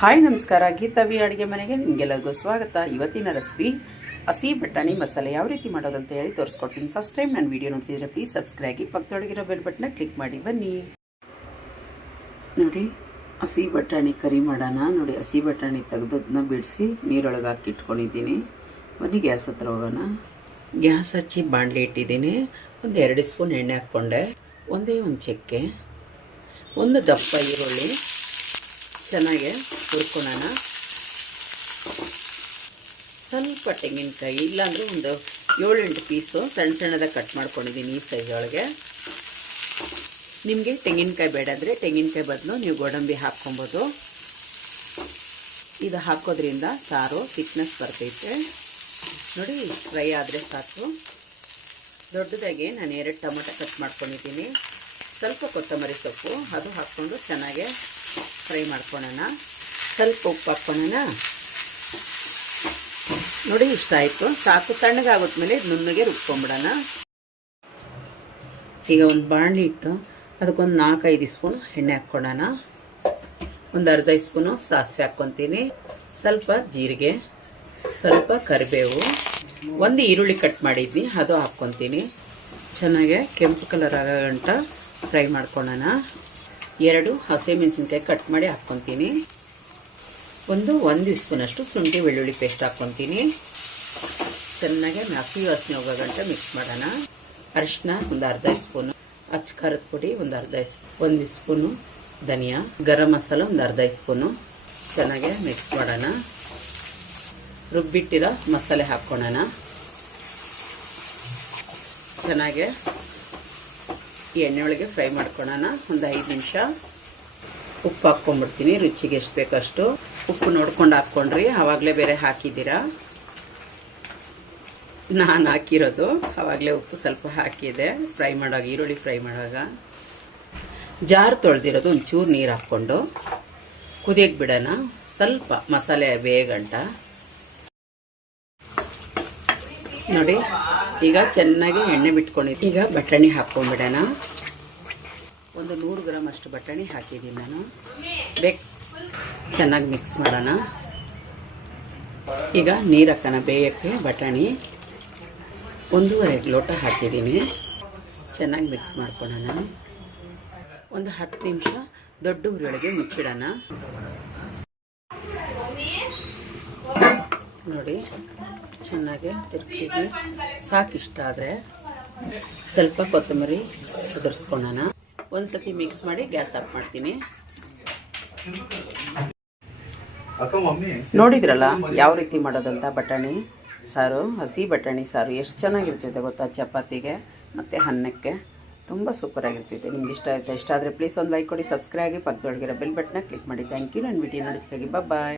Hi ನಮಸ್ಕಾರ, ಗೀತಾವಿ ಅಡುಗೆ ಮನೆಗೆ ನಿಮಗೆಲ್ಲರಿಗೂ ಸ್ವಾಗತ. ಇವತ್ತಿನ ರೆಸಿಪಿ ಹಸಿ ಬಟಾಣಿ ಮಸಾಲೆ ಯಾವ ರೀತಿ ಮಾಡೋದಂತ ಹೇಳಿ ತೋರಿಸ್ಕೊಡ್ತೀನಿ. ಫಸ್ಟ್ ಟೈಮ್ ನಾನು ವಿಡಿಯೋ ನೋಡ್ತಿದ್ರೆ ಪ್ಲೀಸ್ ಸಬ್ಸ್ಕ್ರೈಬ್ ಆಗಿ, ಪಕ್ಕದೊಳಗಿರೋ ಬೆಲ್ ಬಟನ್ನ ಕ್ಲಿಕ್ ಮಾಡಿ. ಬನ್ನಿ ನೋಡಿ, ಹಸಿ ಬಟಾಣಿ ಕರಿ ಮಾಡೋಣ. ನೋಡಿ, ಹಸಿ ಬಟಾಣಿ ತೆಗೆದದನ್ನ ಬಿಡಿಸಿ ನೀರೊಳಗೆ ಹಾಕಿ ಇಟ್ಕೊಂಡಿದ್ದೀನಿ. ಬನ್ನಿ ಗ್ಯಾಸ್ ಹತ್ರ ಹೋಗೋಣ. ಗ್ಯಾಸ್ ಹಚ್ಚಿ ಬಾಣಲಿ ಇಟ್ಟಿದ್ದೀನಿ. ಒಂದು 2 ಸ್ಪೂನ್ ಎಣ್ಣೆ ಹಾಕ್ಕೊಂಡೆ. ಒಂದೇ ಒಂದು ಚಕ್ಕೆ, ಒಂದು ದಪ್ಪ ಈರುಳ್ಳಿ ಚೆನ್ನಾಗಿ ಹುರ್ಕೊಳ್ಳೋಣ. ಸ್ವಲ್ಪ ತೆಂಗಿನಕಾಯಿ, ಇಲ್ಲಾಂದರೆ ಒಂದು 7-8 ಪೀಸು ಸಣ್ಣ ಸಣ್ಣದಾಗಿ ಕಟ್ ಮಾಡ್ಕೊಂಡಿದ್ದೀನಿ ಈ ಸೈಜ್ ಒಳಗೆ. ನಿಮಗೆ ತೆಂಗಿನಕಾಯಿ ಬೇಡ ಅಂದರೆ ತೆಂಗಿನಕಾಯಿ ಬದಲು ನೀವು ಗೋಡಂಬಿ ಹಾಕ್ಕೊಬೋದು. ಇದು ಹಾಕೋದ್ರಿಂದ ಸಾರು ಥಿಕ್ನೆಸ್ ಬರ್ತೈತೆ. ನೋಡಿ, ಫ್ರೈ ಆದರೆ ಸಾಕು. ದೊಡ್ಡದಾಗಿ ನಾನು 2 ಟೊಮೊಟೊ ಕಟ್ ಮಾಡ್ಕೊಂಡಿದ್ದೀನಿ. ಸ್ವಲ್ಪ ಕೊತ್ತಂಬರಿ ಸೊಪ್ಪು ಅದು ಹಾಕ್ಕೊಂಡು ಚೆನ್ನಾಗಿ ಫ್ರೈ ಮಾಡ್ಕೊಳ್ಳೋಣ. ಸ್ವಲ್ಪ ಉಪ್ಪು ಹಾಕ್ಕೊಳ್ಳೋಣ. ನೋಡಿ, ಇಷ್ಟ ಆಯಿತು, ಸಾಕು. ತಣ್ಣಗಾಗೋದ್ಮೇಲೆ ನುಣ್ಣಗೆ ರುಬ್ಕೊಂಬಿಡೋಣ. ಈಗ ಒಂದು ಬಾಣಲಿ ಇಟ್ಟು ಅದಕ್ಕೊಂದು 4-5 ಸ್ಪೂನ್ ಎಣ್ಣೆ ಹಾಕ್ಕೊಳ್ಳೋಣ. ಒಂದು ಅರ್ಧ ಸ್ಪೂನು ಸಾಸಿವೆ ಹಾಕ್ಕೊತೀನಿ. ಸ್ವಲ್ಪ ಜೀರಿಗೆ, ಸ್ವಲ್ಪ ಕರಿಬೇವು, ಒಂದು ಈರುಳ್ಳಿ ಕಟ್ ಮಾಡಿದ್ವಿ ಅದು ಹಾಕ್ಕೊತೀನಿ. ಚೆನ್ನಾಗೆ ಕೆಂಪು ಕಲರ್ ಆಗೋ ಗಂಟ ಫ್ರೈ ಮಾಡ್ಕೊಳ್ಳೋಣ. 2 ಹಸಿಮೆಣಸಿನ್ಕಾಯಿ ಕಟ್ ಮಾಡಿ ಹಾಕ್ಕೊತೀನಿ. ಒಂದು ಸ್ಪೂನಷ್ಟು ಶುಂಠಿ ಬೆಳ್ಳುಳ್ಳಿ ಪೇಸ್ಟ್ ಹಾಕ್ಕೊತೀನಿ. ಚೆನ್ನಾಗಿ ಹಸಿ ವಾಸನೆ ಹೋಗೋ ಗಂಟ ಮಿಕ್ಸ್ ಮಾಡೋಣ. ಅರಿಶಿನ ಒಂದು ಅರ್ಧ ಸ್ಪೂನು, ಅಚ್ಚ ಖಾರದ ಪುಡಿ ಒಂದು ಅರ್ಧ ಸ್ಪೂನ್, 1 ಸ್ಪೂನು ಧನಿಯಾ, ಗರಂ ಮಸಾಲ ಒಂದು ಅರ್ಧ ಸ್ಪೂನು. ಚೆನ್ನಾಗಿ ಮಿಕ್ಸ್ ಮಾಡೋಣ. ರುಬ್ಬಿಟ್ಟಿರೋ ಮಸಾಲೆ ಹಾಕ್ಕೊಳ್ಳೋಣ. ಚೆನ್ನಾಗಿ ಈ ಎಣ್ಣೆಯೊಳಗೆ ಫ್ರೈ ಮಾಡ್ಕೊಳ್ಳೋಣ. ಒಂದು 5 ನಿಮಿಷ. ಉಪ್ಪು ಹಾಕ್ಕೊಂಡ್ಬಿಡ್ತೀನಿ, ರುಚಿಗೆ ಎಷ್ಟು ಬೇಕಷ್ಟು. ಉಪ್ಪು ನೋಡ್ಕೊಂಡು ಹಾಕ್ಕೊಂಡ್ರಿ, ಆವಾಗಲೇ ಬೇರೆ ಹಾಕಿದ್ದೀರಾ. ನಾನು ಹಾಕಿರೋದು ಆವಾಗಲೇ ಉಪ್ಪು ಸ್ವಲ್ಪ ಹಾಕಿದೆ. ಫ್ರೈ ಮಾಡುವಾಗ, ಈರುಳ್ಳಿ ಫ್ರೈ ಮಾಡುವಾಗ ಜಾರ್ ತೊಳೆದಿರೋದು ಒಂಚೂರು ನೀರು ಹಾಕ್ಕೊಂಡು ಕುದಿಯಕ್ಕೆ ಬಿಡೋಣ. ಸ್ವಲ್ಪ ಮಸಾಲೆ ಬೇಗಂಟ. ನೋಡಿ, ಈಗ ಚೆನ್ನಾಗಿ ಎಣ್ಣೆ ಬಿಟ್ಕೊಂಡಿದ್ದು. ಈಗ ಬಟಾಣಿ ಹಾಕ್ಕೊಂಡ್ಬಿಡೋಣ. ಒಂದು 100 ಗ್ರಾಮ್ ಅಷ್ಟು ಬಟಾಣಿ ಹಾಕಿದ್ದೀನಿ ನಾನು. ಚೆನ್ನಾಗಿ ಮಿಕ್ಸ್ ಮಾಡೋಣ. ಈಗ ನೀರು ಹಾಕೋಣ ಬೇಯಕ್ಕೆ. ಬಟಾಣಿ 1.5 ಲೋಟ ಹಾಕಿದ್ದೀನಿ. ಚೆನ್ನಾಗಿ ಮಿಕ್ಸ್ ಮಾಡ್ಕೊಳ್ಳೋಣ. ಒಂದು 10 ನಿಮಿಷ ದೊಡ್ಡ ಉರಿಯೊಳಗೆ ಮುಚ್ಚಿಡೋಣ. ನೋಡಿ, ಚೆನ್ನಾಗಿ ತಿರುಗಿಸಿದ್ವಿ. ಸಾಕಿಷ್ಟ ಆದರೆ ಸ್ವಲ್ಪ ಕೊತ್ತಂಬರಿ ಉದುರಿಸ್ಕೊಳ್ಳೋಣ. ಒಂದು ಸತಿ ಮಿಕ್ಸ್ ಮಾಡಿ ಗ್ಯಾಸ್ ಆಫ್ ಮಾಡ್ತೀನಿ. ನೋಡಿದ್ರಲ್ಲ ಯಾವ ರೀತಿ ಮಾಡೋದಂತ ಬಟಾಣಿ ಸಾರು, ಹಸಿ ಬಟಾಣಿ ಸಾರು ಎಷ್ಟು ಚೆನ್ನಾಗಿರ್ತೈತೆ ಗೊತ್ತಾ. ಚಪಾತಿಗೆ ಮತ್ತು ಅನ್ನಕ್ಕೆ ತುಂಬ ಸೂಪರಾಗಿರ್ತೈತೆ. ನಿಮ್ಗೆ ಇಷ್ಟ ಆದರೆ ಪ್ಲೀಸ್ ಒಂದು ಲೈಕ್ ಕೊಡಿ, ಸಬ್ಸ್ಕ್ರೈಬ್ ಆಗಿ, ಪಕ್ಕದೊಳಗಿರೋ ಬೆಲ್ ಬಟನ್ನ ಕ್ಲಿಕ್ ಮಾಡಿ. Thank you. ನನ್ನ ವಿಡಿಯೋ ನೋಡೋದಕ್ಕಾಗಿ. ಬಾಯ್.